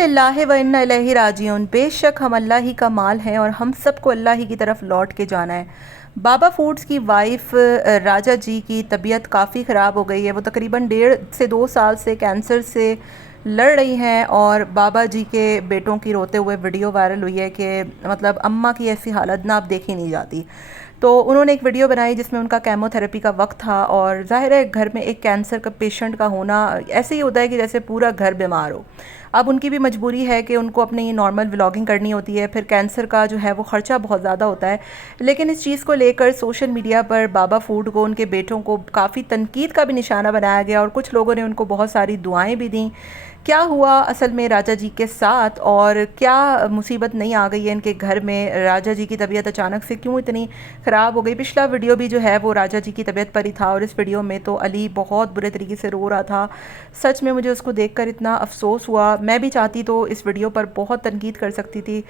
लिल्लाहि व इन्ना इलैहि राजिऊन। बेशक हम अल्लाह ही का माल हैं और हम सबको अल्लाह ही की तरफ लौट के जाना है। बाबा फूड्स की वाइफ राजा जी की तबीयत काफ़ी ख़राब हो गई है। वो तकरीबन 1.5 से 2 साल से कैंसर से लड़ रही हैं और बाबा जी के बेटों की रोते हुए वीडियो वायरल हुई है कि मतलब अम्मा की ऐसी हालत ना अब देखी नहीं जाती। तो उन्होंने एक वीडियो बनाई जिसमें उनका केमोथेरेपी का वक्त था और ज़ाहिर है घर में एक कैंसर का पेशेंट का होना ऐसे ही होता है कि जैसे पूरा घर बीमार हो। अब उनकी भी मजबूरी है कि उनको अपनी नॉर्मल व्लॉगिंग करनी होती है, फिर कैंसर का जो है वो ख़र्चा बहुत ज़्यादा होता है। लेकिन इस चीज़ को लेकर सोशल मीडिया पर बाबा फूड को, उनके बेटों को काफ़ी तनकीद का भी निशाना बनाया गया और कुछ लोगों ने उनको बहुत सारी दुआएं भी दी। क्या हुआ असल में राजा जी के साथ और क्या मुसीबत नहीं आ गई है इनके घर में? राजा जी की तबीयत अचानक से क्यों इतनी ख़राब हो गई? पिछला वीडियो भी जो है वो राजा जी की तबीयत पर ही था और इस वीडियो में तो अली बहुत बुरे तरीके से रो रहा था। सच में मुझे उसको देखकर इतना अफसोस हुआ। मैं भी चाहती तो इस वीडियो पर बहुत तनकीद कर सकती थी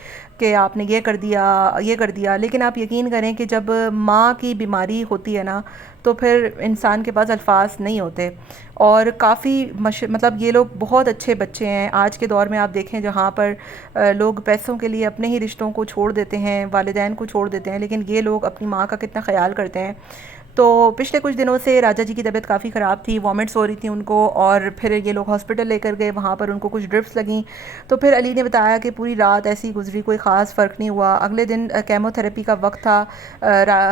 कि आपने ये कर दिया, लेकिन आप यकीन करें कि जब माँ की बीमारी होती है ना तो फिर इंसान के पास अल्फाज नहीं होते। और काफ़ी मतलब ये लोग बहुत अच्छे बच्चे हैं। आज के दौर में आप देखें जहाँ पर लोग पैसों के लिए अपने ही रिश्तों को छोड़ देते हैं, वालिदैन को छोड़ देते हैं, लेकिन ये लोग अपनी माँ का कितना ख्याल करते हैं। तो पिछले कुछ दिनों से राजा जी की तबीयत काफ़ी ख़राब थी, वॉमिट्स हो रही थी उनको और फिर ये लोग हॉस्पिटल लेकर गए, वहाँ पर उनको कुछ ड्रिप्स लगीं। तो फिर अली ने बताया कि पूरी रात ऐसी गुजरी, कोई ख़ास फ़र्क नहीं हुआ। अगले दिन केमोथेरेपी का वक्त था।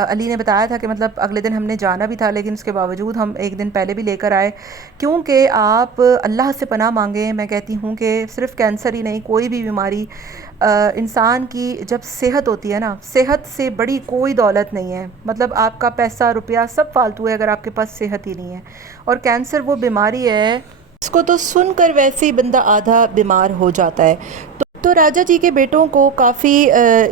अली ने बताया था कि मतलब अगले दिन हमने जाना भी था लेकिन उसके बावजूद हम एक दिन पहले भी लेकर आए, क्योंकि आप अल्लाह से पनाह मांगें। मैं कहती हूँ कि सिर्फ़ कैंसर ही नहीं, कोई भी बीमारी इंसान की जब सेहत होती है ना, सेहत से बड़ी कोई दौलत नहीं है। मतलब आपका पैसा रुपया सब फालतू है अगर आपके पास सेहत ही नहीं है। और कैंसर वो बीमारी है इसको तो सुनकर वैसे ही बंदा आधा बीमार हो जाता है। तो राजा जी के बेटों को काफ़ी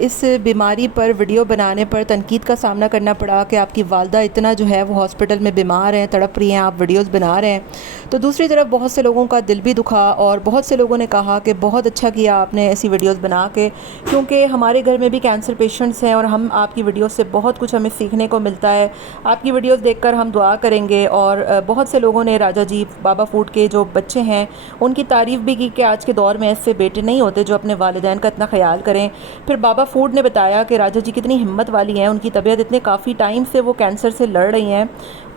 इस बीमारी पर वीडियो बनाने पर तनकीद का सामना करना पड़ा कि आपकी वालदा इतना जो है वो हॉस्पिटल में बीमार हैं, तड़प रही हैं, आप वीडियोस बना रहे हैं। तो दूसरी तरफ बहुत से लोगों का दिल भी दुखा और बहुत से लोगों ने कहा कि बहुत अच्छा किया आपने ऐसी वीडियोस बना के, क्योंकि हमारे घर में भी कैंसर पेशेंट्स हैं और हम आपकी वीडियोज़ से बहुत कुछ हमें सीखने को मिलता है। आपकी वीडियोज़ देख हम दुआ करेंगे। और बहुत से लोगों ने राजा जी बाबा फूड के जो बच्चे हैं उनकी तारीफ़ भी की कि आज के दौर में ऐसे बेटे नहीं होते जो अपने वालिदैन का इतना ख्याल करें। फिर बाबा फूड ने बताया कि राजा जी कितनी हिम्मत वाली हैं, उनकी तबीयत इतने काफ़ी टाइम से वो कैंसर से लड़ रही हैं।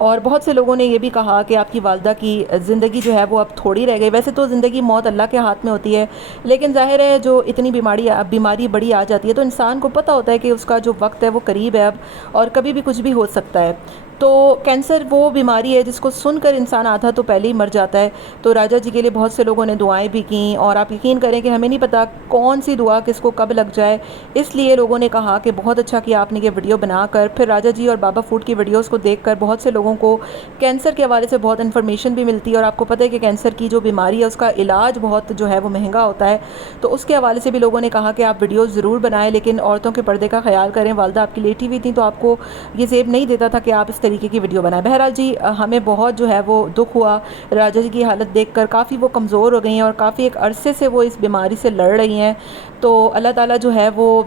और बहुत से लोगों ने ये भी कहा कि आपकी वालदा की ज़िंदगी जो है वो अब थोड़ी रह गई। वैसे तो ज़िंदगी मौत अल्लाह के हाथ में होती है, लेकिन ज़ाहिर है जो इतनी बीमारी बड़ी आ जाती है तो इंसान को पता होता है कि उसका जो वक्त है वो करीब है अब और कभी भी कुछ भी हो सकता है। तो कैंसर वो बीमारी है जिसको सुनकर इंसान आधा तो पहले ही मर जाता है। तो राजा जी के लिए बहुत से लोगों ने दुआएं भी की और आप यकीन करें कि हमें नहीं पता कौन सी दुआ किसको कब लग जाए, इसलिए लोगों ने कहा कि बहुत अच्छा किया आपने ये वीडियो बनाकर। फिर राजा जी और बाबा फूड की वीडियोस को देखकर बहुत से लोगों को कैंसर के हवाले से बहुत इन्फॉर्मेशन भी मिलती है। और आपको पता है कि कैंसर की जो बीमारी है उसका इलाज बहुत जो है वो महंगा होता है, तो उसके हवाले से भी लोगों ने कहा कि आप वीडियोज़ ज़रूर बनाएं, लेकिन औरतों के पर्दे का ख्याल करें। वालदा आपकी लेटी हुई थी तो आपको ये ज़ेब नहीं देता था कि आप इस तरीके की वीडियो बनाएं। बहरहाल जी हमें बहुत जो है वो दुख हुआ राजा जी की हालत देखकर। काफ़ी वो कमज़ोर हो गई हैं और काफ़ी एक अरसे से वो इस बीमारी से लड़ रही हैं। तो अल्लाह ताला जो है वो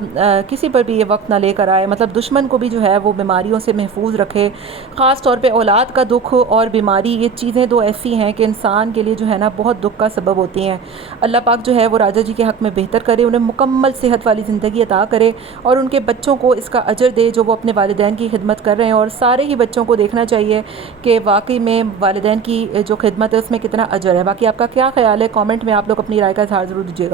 किसी पर भी ये वक्त ना लेकर आए, मतलब दुश्मन को भी जो है वो बीमारियों से महफूज रखे। ख़ास तौर पे औलाद का दुख और बीमारी, ये चीज़ें दो ऐसी हैं कि इंसान के लिए जो है ना बहुत दुख का सबब होती हैं। अल्लाह पाक जो है वो राजा जी के हक़ में बेहतर करे, उन्हें मुकम्मल सेहत वाली ज़िंदगी अता करे और उनके बच्चों को इसका अजर दे जो वो अपने वालिदैन की खिदमत कर रहे हैं। और सारे ही बच्चों को देखना चाहिए कि वाकई में वालिदैन की जो खिदमत है उसमें कितना अजर है। बाकी आपका क्या ख़्याल है? कमेंट में आप लोग अपनी राय का इज़हार ज़रूर दीजिएगा।